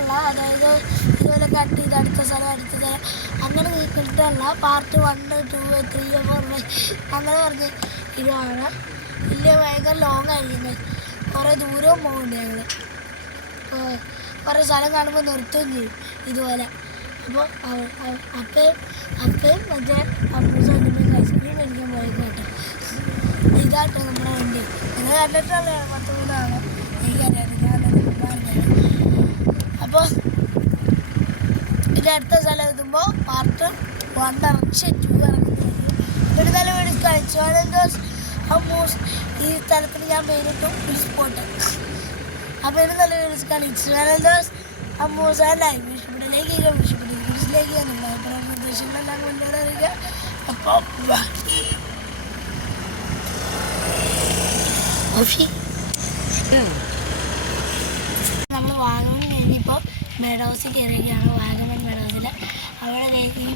Long അതായത് ഇതുപോലെ cut ചെയ്ത് അടുത്ത സ്ഥലം അടുത്ത സ്ഥലം. അങ്ങനെ നീക്കിട്ടല്ല part one two three four five അങ്ങനെ പറഞ്ഞ് ഇതാണ് വലിയ ഭയങ്കര ലോങ് ആയിരിക്കുന്നത് കുറേ ദൂരവും പോകുന്നുണ്ട് ഞങ്ങൾ കുറേ സ്ഥലം കാണുമ്പോൾ നിർത്തുകയും ചെയ്യും ഇതുപോലെ. അപ്പോൾ അപ്പയും അപ്പയും മറ്റേ അപ്പൂസും എന്റെ ഐസ്ക്രീം മേടിക്കാൻ പോയേക്കും കേട്ടോ. ഇതാട്ടോ നമ്മുടെ വണ്ടി. അങ്ങനെ കണ്ടിട്ടുള്ള പത്ത് മൂന്നാണ് എനിക്കറിയാം ഞാൻ അപ്പോൾ ഇതിന്റെ അടുത്ത സ്ഥലം എത്തുമ്പോൾ പാർട്ട് വൺ ഇറങ്ങി ടു ഇറങ്ങി. ഒരു തല വേണ്ടി കളിച്ചു. അതെന്തോസ് അമ്മൂസ് ഈ സ്ഥലത്തിന് ഞാൻ പേരിട്ടു ഒരു സ്പോട്ട് അപ്പോൾ ഒരു നല്ല വേണ്ടി കളിച്ചു. അതെന്തോസ് അമ്മൂസ് അല്ലായി വിഷുപ്പിടിലേക്ക് വിഷുപ്പിടി കുരിശിലേക്ക് ഞാനുണ്ടായി അപ്പോൾ നിർദ്ദേശങ്ങളെല്ലാം കൊണ്ടുവരിക അപ്പോൾ നമ്മൾ വാഗമൺ കഴിഞ്ഞിപ്പോൾ മെഡോസിൽ കയറിയൊക്കെയാണ് വാഗമൺ മെഡോസിൽ. അവിടെ ഈ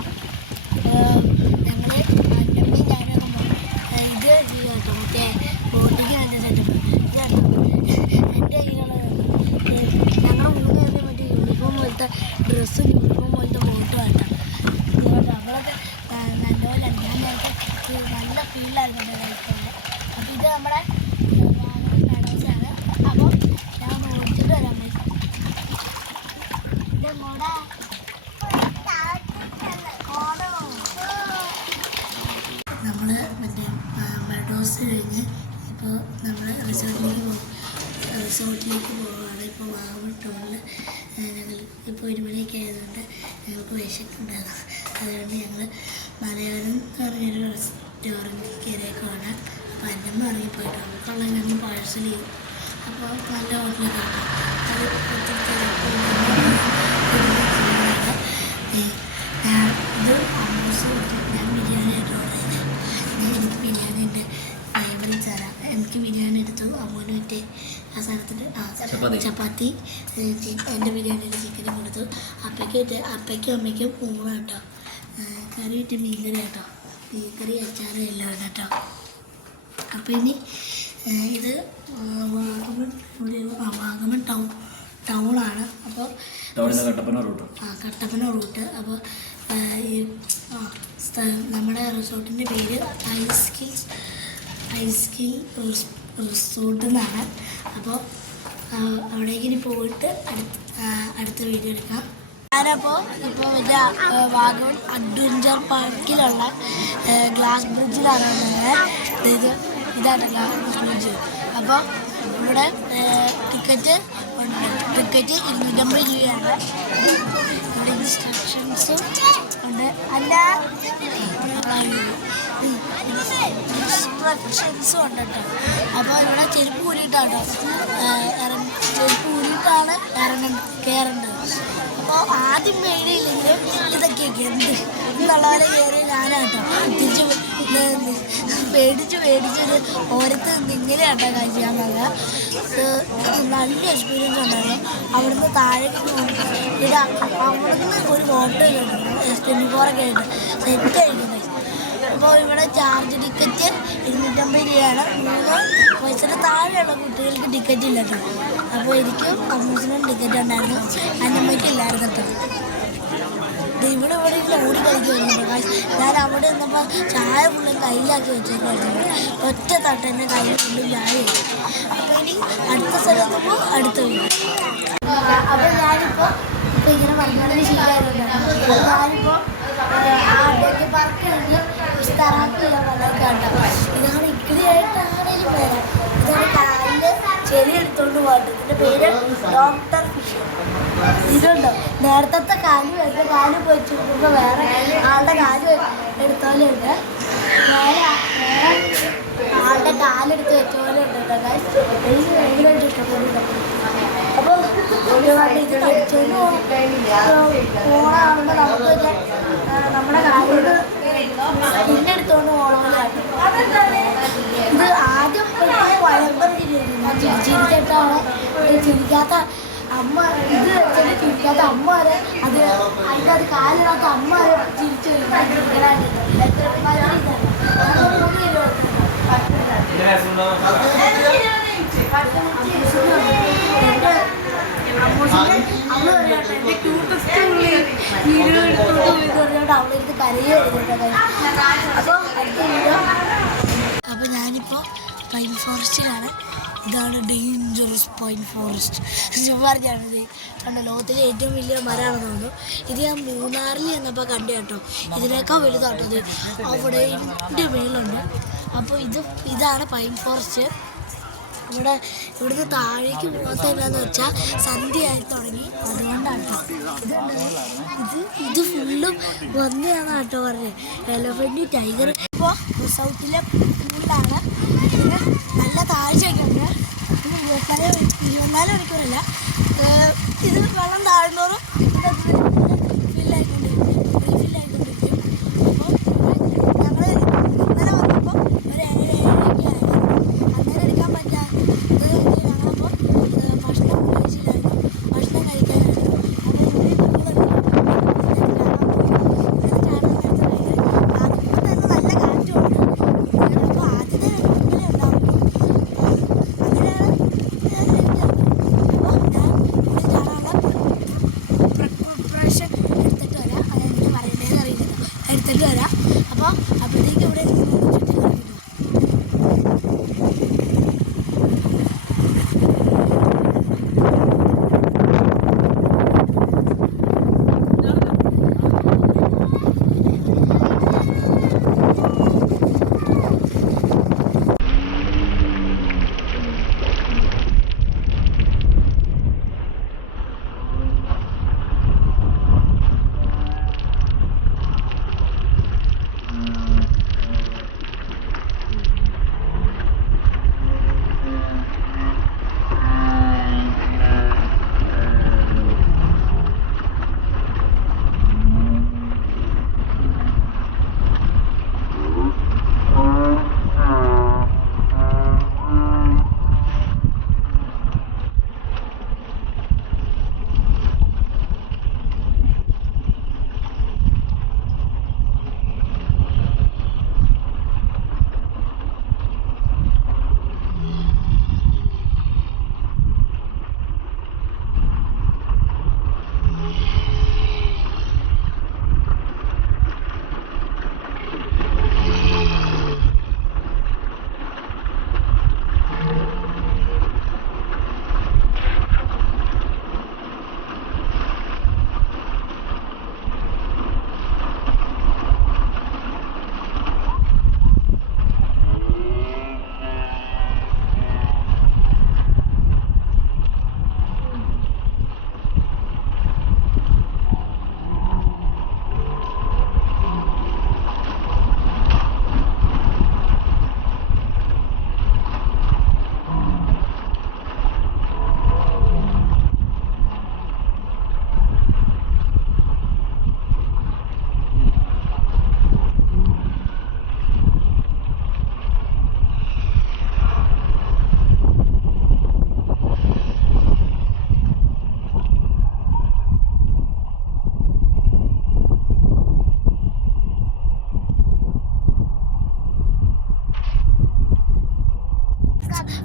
ഞങ്ങൾ അന്നമ്മയും ഞാനും ഇത് കേട്ടോ മറ്റേ ബോട്ടിക്ക് വേണ്ട സെറ്റപ്പ്. എന്റെ കയ്യിലുള്ള ഞങ്ങൾ മൂന്ന് പേരുടെ മറ്റേ യൂണിഫോം പോലത്തെ ഡ്രസ്സും യൂണിഫോം പോലത്തെ ബോട്ടും ആട്ടോ നല്ലപോലെ ഞാൻ നല്ല ഫീലായിരുന്നു അപ്പോൾ ഇത് നമ്മുടെ മെഡോസാണ് അപ്പോൾ ഞാൻ ഒന്ന് ഓടിച്ചിട്ട് വരാൻ പറ്റും നമ്മൾ മറ്റേ മെഡോസ് കഴിഞ്ഞ് ഇപ്പോൾ നമ്മൾ റിസോർട്ടിലേക്ക് പോകും റിസോർട്ടിലേക്ക് പോവുകയാണ് ഇപ്പോൾ വാഗമൺ ടൗണിൽ ഞങ്ങൾ ഇപ്പോൾ ഒരു മണിയൊക്കെ ആയതുകൊണ്ട് ഞങ്ങൾക്ക് വിശക്കുണ്ടായിരുന്നു അതുകൊണ്ട് ഞങ്ങൾ മലയാളം പറഞ്ഞൊരു റെസ്റ്റോറന്റിൽ കയറിയേക്കുവാണ് അപ്പോൾ അന്നമ്മ ഇറങ്ങിപ്പോയിട്ട്. അവർക്കുള്ള ഞങ്ങൾ പാഴ്സൽ ചെയ്യും. അപ്പോൾ നല്ല കാണാം അത് ഞാൻ ബിരിയാണി ആയിട്ട് ഓർഡർ എനിക്ക് ബിരിയാണി എടുത്തു. അമ്മൂന് മറ്റേ ആ ചപ്പാത്തി. എന്റെ ബിരിയാണിയിൽ ചിക്കനും കൊടുത്തു. അപ്പയ്ക്ക് അപ്പയ്ക്കും അമ്മയ്ക്കും ഊണ് കേട്ടോ. കറി ഇട്ട് മീൻകറി കേട്ടോ. മീൻകറി അച്ചാർ എല്ലാം ഉണ്ട് കേട്ടോ. അപ്പോൾ ഇനി ഇത് വാഗമൺ വാഗമൺ ടൗൺ ടൗണാണ്. അപ്പോൾ കട്ടപ്പന റൂട്ട്. ആ കട്ടപ്പന റൂട്ട്. അപ്പോൾ ഈ നമ്മുടെ റിസോർട്ടിന്റെ പേര് ice hills ice hill resort എന്നാണ് അപ്പോൾ അവിടേക്ക് ഇനി പോയിട്ട് അടുത്ത അടുത്ത വീഡിയോ എടുക്കാം. ഞാനപ്പോൾ ഇപ്പോൾ മറ്റേ വാഗോൺ അഡ്വഞ്ചർ പാർക്കിലുള്ള ഗ്ലാസ് ബ്രിഡ്ജിലാണ് ഇത് ഇതാണ് ഗ്ലാസ് ബ്രിഡ്ജ്. അപ്പോൾ ഇവിടെ ടിക്കറ്റ് ടിക്കറ്റ് ഇരുന്നൂറ്റമ്പത് രൂപയാണ്. ഇവിടെ ഇൻസ്ട്രക്ഷൻസും ഉണ്ട്. അല്ല ഇൻസ്ട്രക്ഷൻസും ഉണ്ട് ഇവിടെ ചെരുപ്പ് കൂടിയിട്ടാണ് കേട്ടോ ചെരുപ്പ് കൂടിയിട്ടാണ് ഇറങ്ങ കയറേണ്ടത് അപ്പോൾ ആദ്യം പേടിയില്ലെങ്കിലും ഇതൊക്കെയൊക്കെ എന്ത് എന്നുള്ളവരെ കയറി ഞാനാട്ടോ തിരിച്ച് പേടിച്ച് പേടിച്ചൊരു ഓരത്ത് ഇങ്ങനെയാട്ടോ കഴിക്കാൻ പറഞ്ഞ നല്ല എക്സ്പീരിയൻസ് ഉണ്ടായിരുന്നു അവിടുന്ന് താഴേക്ക് ഇതാ അവിടുന്ന് ഒരു ഫോട്ടോ കേട്ടു ട്വന്റി ഫോറൊക്കെ ആയിട്ട് സെറ്റ് ആയിരിക്കുന്നത് അപ്പോൾ ഇവിടെ ചാർജ് ടിക്കറ്റ് ഇരുന്നൂറ്റമ്പത് രൂപയാണ് മൂന്ന് വയസ്സിന് താഴെയുള്ള കുട്ടികൾക്ക് ടിക്കറ്റ് ഇല്ല അപ്പോൾ എനിക്കും അമ്മൂസിനും ടിക്കറ്റ് ഉണ്ടായിരുന്നു അന്നമ്മയ്ക്ക് ഇല്ലായിരുന്നു കേട്ടോ ഇവിടെ ഇവിടെ ഇരുന്ന് ഓടി കളിക്കുന്നുണ്ട് കാശ് ഞാൻ അവിടെ നിന്നപ്പോൾ ചായ ഫുള്ളും കയ്യിലാക്കി വെച്ചേക്കുമായിരുന്നു ഒറ്റ തട്ട് എന്റെ കയ്യിൽ ഫുള്ളും ചായ അപ്പോൾ ഇനി അടുത്ത സ്ഥലത്തുമ്പോൾ അടുത്ത അപ്പോൾ ഞാനിപ്പോൾ ഇപ്പോൾ ഇങ്ങനെ പറഞ്ഞതിന് ശീലമായിരുന്നു ഞാനിപ്പോൾ ആദ്യമൊക്കെ പാർക്ക് കഴിഞ്ഞ് പേര് ഡോക്ടർ ഇതുണ്ടോ. നേരത്തെ കാൽ വെച്ച കാൽ നോക്കുമ്പോൾ വേറെ ആളുടെ കാൽ എടുത്തോലെ ഉണ്ട് ആളുടെ കാലെടുത്ത് വെച്ച പോലെ ഉണ്ട് എനിക്ക് ഭയങ്കരമായിട്ട് ഇഷ്ടപ്പെടുന്നു അപ്പോൾ ഇത് കഴിച്ചതിന് പോണാകുമ്പോൾ നമുക്ക് നമ്മുടെ കാലിൽ സ്കിന്നെടുത്തോണ്ട് പോകണ പോലെയാണ് ഇത് ആദ്യം ഞാൻ ചിരിച്ചിട്ടാണ് ചിരിക്കാത്ത അമ്മ ഇത് വെച്ചിട്ട് ചിരിക്കാത്ത അമ്മ വരെ അത് അതിന്റെ അത് കാലിടാത്ത അമ്മ വരെ ചിരിച്ചു അവളിരുന്ന് കരയുമായിരുന്നു അപ്പോൾ പൈൻ ഫോറസ്റ്റിലാണ് ഇതാണ് ഡേഞ്ചറസ് പൈൻ ഫോറസ്റ്റ് പറഞ്ഞാണിത് കണ്ട ലോകത്തിലെ ഏറ്റവും വലിയ മരമാണെന്ന് തോന്നുന്നു. ഇത് ഞാൻ മൂന്നാറിൽ ചെന്നപ്പോൾ കണ്ടു കേട്ടോ. ഇതിനേക്കാൾ വലുതാട്ടോ അവിടെ അപ്പോൾ ഇത് ഇതാണ് പൈൻ ഫോറസ്റ്റ് ഇവിടെ ഇവിടുന്ന് താഴേക്ക് പോകാത്ത എന്താന്ന് വെച്ചാൽ സന്ധ്യയായി തുടങ്ങി. അതുകൊണ്ടാണ് ഇത് ഇത് ഫുള്ളും വന്നതാണ് കേട്ടോ പറഞ്ഞത് എലഫന്റ് ടൈഗർ. ഇപ്പോൾ റിസോർട്ടിലെ ഫുള്ളാണ് ഇതിന് നല്ല താഴ്ചയൊക്കെ ഉണ്ട് ഇത് ഇരുപത്തിനാല് മണിക്കൂറല്ല. ഇത് വെള്ളം താഴുന്നോറും.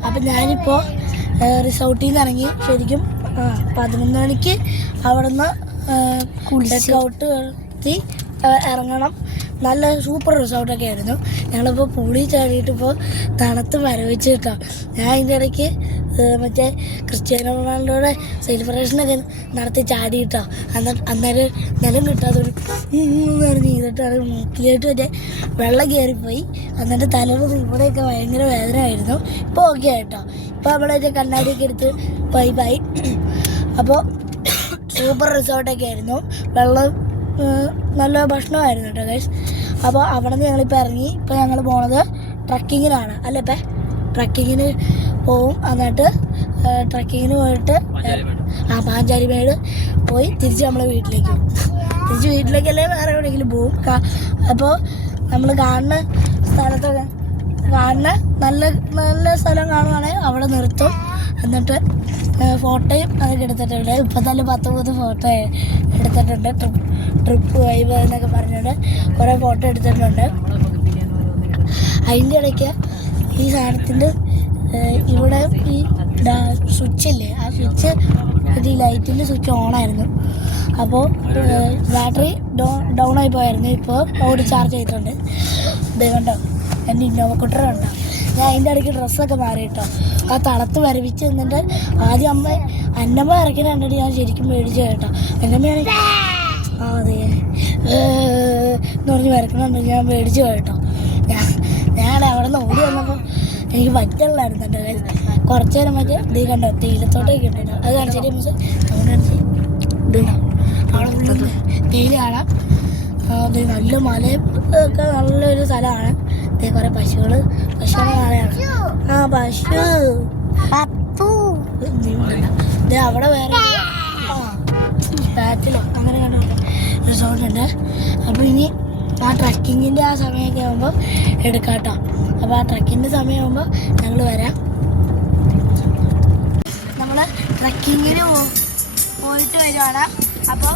അപ്പം ഞാനിപ്പോൾ റിസോർട്ടിൽ നിന്ന് ഇറങ്ങി. ശരിക്കും പതിനൊന്ന് മണിക്ക് അവിടെ നിന്ന് ഡെക്ക് ഔട്ട് ആ, ഇറങ്ങണം. നല്ല സൂപ്പർ റിസോർട്ടൊക്കെ ആയിരുന്നു. ഞങ്ങളിപ്പോൾ പൂളി ചാടിയിട്ട് ഇപ്പോൾ തണുത്ത് മരവിച്ച് കിട്ടാം ഞാൻ അതിന്റെ ഇടയ്ക്ക് മറ്റേ ക്രിസ്ത്യാനോ റൊണാൾഡോയുടെ സെലിബ്രേഷനൊക്കെ നടത്തി ചാടി കിട്ടോ അന്നേരം നിലം കിട്ടാത്തൊരു പറഞ്ഞ് ചെയ്തിട്ടാണ് മുക്കിലായിട്ട് മറ്റേ വെള്ളം കയറിപ്പോയി. എന്നിട്ട് തലമുറ ഇവിടെയൊക്കെ ഭയങ്കര വേദനയായിരുന്നു. ഇപ്പോൾ ഓക്കെ ആയിട്ടോ. ഇപ്പോൾ നമ്മളെ കണ്ണാടിയൊക്കെ എടുത്ത് ബൈ ബൈ അപ്പോൾ സൂപ്പർ റിസോർട്ടൊക്കെ ആയിരുന്നു. വെള്ളം നല്ല ഭക്ഷണമായിരുന്നു കേട്ടോ ഗൈസ് അപ്പോൾ അവിടെ നിന്ന് ഞങ്ങളിപ്പോൾ ഇറങ്ങി ഇപ്പോൾ ഞങ്ങൾ പോണത് ട്രക്കിങ്ങിനാണ്. അല്ലേ ഇപ്പം? ട്രക്കിങ്ങിന് പോവും. എന്നിട്ട് ട്രക്കിങ്ങിന് പോയിട്ട് ആ പാഞ്ചാരിമേട് പോയി തിരിച്ച് നമ്മൾ വീട്ടിലേക്ക് പോകും തിരിച്ച് വീട്ടിലേക്കല്ലേ വേറെ എവിടെയെങ്കിലും പോവും. അപ്പോൾ നമ്മൾ കാണുന്ന സ്ഥലത്തൊക്കെ കാണുന്ന നല്ല നല്ല സ്ഥലം കാണുവാണെങ്കിൽ അവിടെ നിർത്തും. എന്നിട്ട് ഫോട്ടോയും അതൊക്കെ എടുത്തിട്ടുണ്ട്. ഇപ്പം തന്നെ പത്ത് മൂന്ന് ഫോട്ടോ എടുത്തിട്ടുണ്ട്. ട്രിപ്പ് ട്രിപ്പ് വൈബ് എന്നൊക്കെ പറഞ്ഞുകൊണ്ട് കുറേ ഫോട്ടോ എടുത്തിട്ടുണ്ട്. അതിന്റെ ഇടയ്ക്ക് ഈ സാധനത്തിന്റെ ഇവിടെ ഈ സ്വിച്ച് ഇല്ലേ? ആ സ്വിച്ച് ഈ ലൈറ്റിന്റെ സ്വിച്ച് ഓണായിരുന്നു അപ്പോൾ ബാറ്ററി ഡൗൺ ആയി പോയായിരുന്നു. ഇപ്പോൾ ഓടി ചാർജ് ചെയ്തിട്ടുണ്ട്. ഇത് കണ്ടോ? എന്റെ ഇന്നോവ കുട്ടർ കണ്ടോ? ഞാൻ അതിന്റെ ഇടയ്ക്ക് ഡ്രസ്സൊക്കെ മാറി കേട്ടോ. ആ തളത്ത് വരവിച്ച് നിന്നിട്ട് ആദ്യം അമ്മ അന്നമ്മ ഇറക്കുന്ന കണ്ടിട്ട് ഞാൻ ശരിക്കും മേടിച്ചു കേട്ടോ. അന്നമ്മയാണ് ആ അതെ. എന്ന് പറഞ്ഞ് വരക്കണമെന്ന് ഞാൻ മേടിച്ചു കേട്ടോ. ഞാൻ അവിടെ നിന്ന് ഓടി വന്നപ്പോൾ എനിക്ക് പറ്റുള്ളായിരുന്നു എന്റെ കയ്യിൽ. കുറച്ച് നേരം മറ്റേ ഇത് കണ്ടോ തേയിലത്തോട്ടൊക്കെ ഉണ്ടല്ലോ അത് കാണിച്ചിട്ട് മിസ് അവിടെ? അവിടെ തേയില കാണാം. അത് നല്ല മലയും ഒക്കെ നല്ലൊരു സ്ഥലമാണ്. ഇത് കുറെ പശുകൾ പശുക്കളെ കാണാണ് ആ പശു. പത്തു ഇത് അവിടെ വേറെ ആ ബാറ്റിലോ അങ്ങനെ കണ്ടു റിസോർട്ട് ഉണ്ട്. അപ്പോൾ ഇനി ആ ട്രക്കിങ്ങിന്റെ ആ സമയമൊക്കെ ആകുമ്പോൾ എടുക്കാട്ടോ. അപ്പൊ അപ്പോൾ ആ ട്രക്കിങ്ങിന്റെ സമയമാകുമ്പോൾ ഞങ്ങൾ വരാം. നമ്മൾ ട്രക്കിങ്ങിന് പോയിട്ട് വരുവാണ്. അപ്പോൾ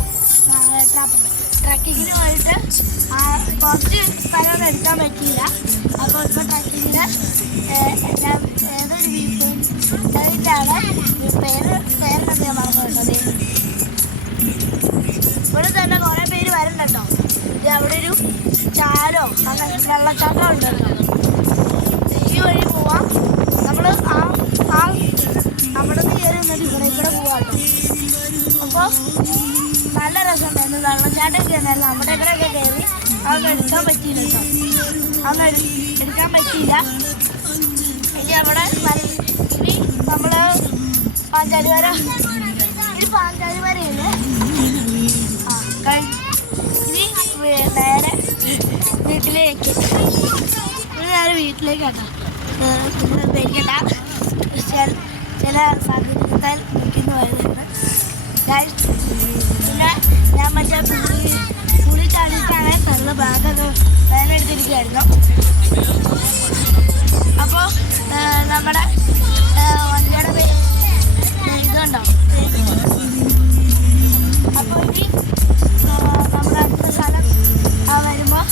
ട്രക്കിങ്ങിന് പോയിട്ട് കുറച്ച് സ്ഥലം എടുക്കാൻ പറ്റിയില്ല. അപ്പോൾ ഇപ്പോൾ ട്രക്കിങ്ങിന് ഏതൊരു പോയിന്റാണ് പേര് പേരിനൊക്കെ ഞാൻ മറന്നു കേട്ടത്. ഇവിടെ തന്നെ കുറേ പേര് വരുന്നുണ്ടോ ഇത് അവിടെ ഒരു ചാലോ അങ്ങനെ വെള്ളച്ചാട്ടം ഉണ്ടല്ലോ ഈ വഴി പോവാം. നമ്മൾ ആ ആ അവിടെ നിന്ന് കയറി നിന്നിട്ട് ഇവിടെ ഇവിടെ പോവാം അപ്പോൾ നല്ല രസമുണ്ടായിരുന്നു. വെള്ളച്ചാട്ടം കയറിയായിരുന്നു നമ്മുടെ ഇവിടെയൊക്കെ കയറി അതൊന്നും എടുക്കാൻ പറ്റിയില്ല അതൊന്നും എടുക്കാൻ പറ്റിയില്ല. ഇനി വര- ഇനി നമ്മൾ പാഞ്ചാലി വര ഇനി പാഞ്ചാലി കഴിഞ്ഞു. ഇനി നേരെ വീട്ടിലേക്ക്. നേരെ വീട്ടിലേക്ക് കേട്ടോ പേടിക്കണ്ട. ചില സാഹചര്യത്താൽ പുള്ളി പുള്ളി ചാടിയിട്ടാണ് പെണ്ണ് ബാഗൊക്കെ വേനെടുത്തിരിക്കുകയായിരുന്നു അപ്പോൾ നമ്മുടെ വണ്ടിയുടെ പേര് ഇതുണ്ടോ അപ്പോൾ ഇനി നമ്മുടെ അടുത്ത സ്ഥലം വരുമ്പോൾ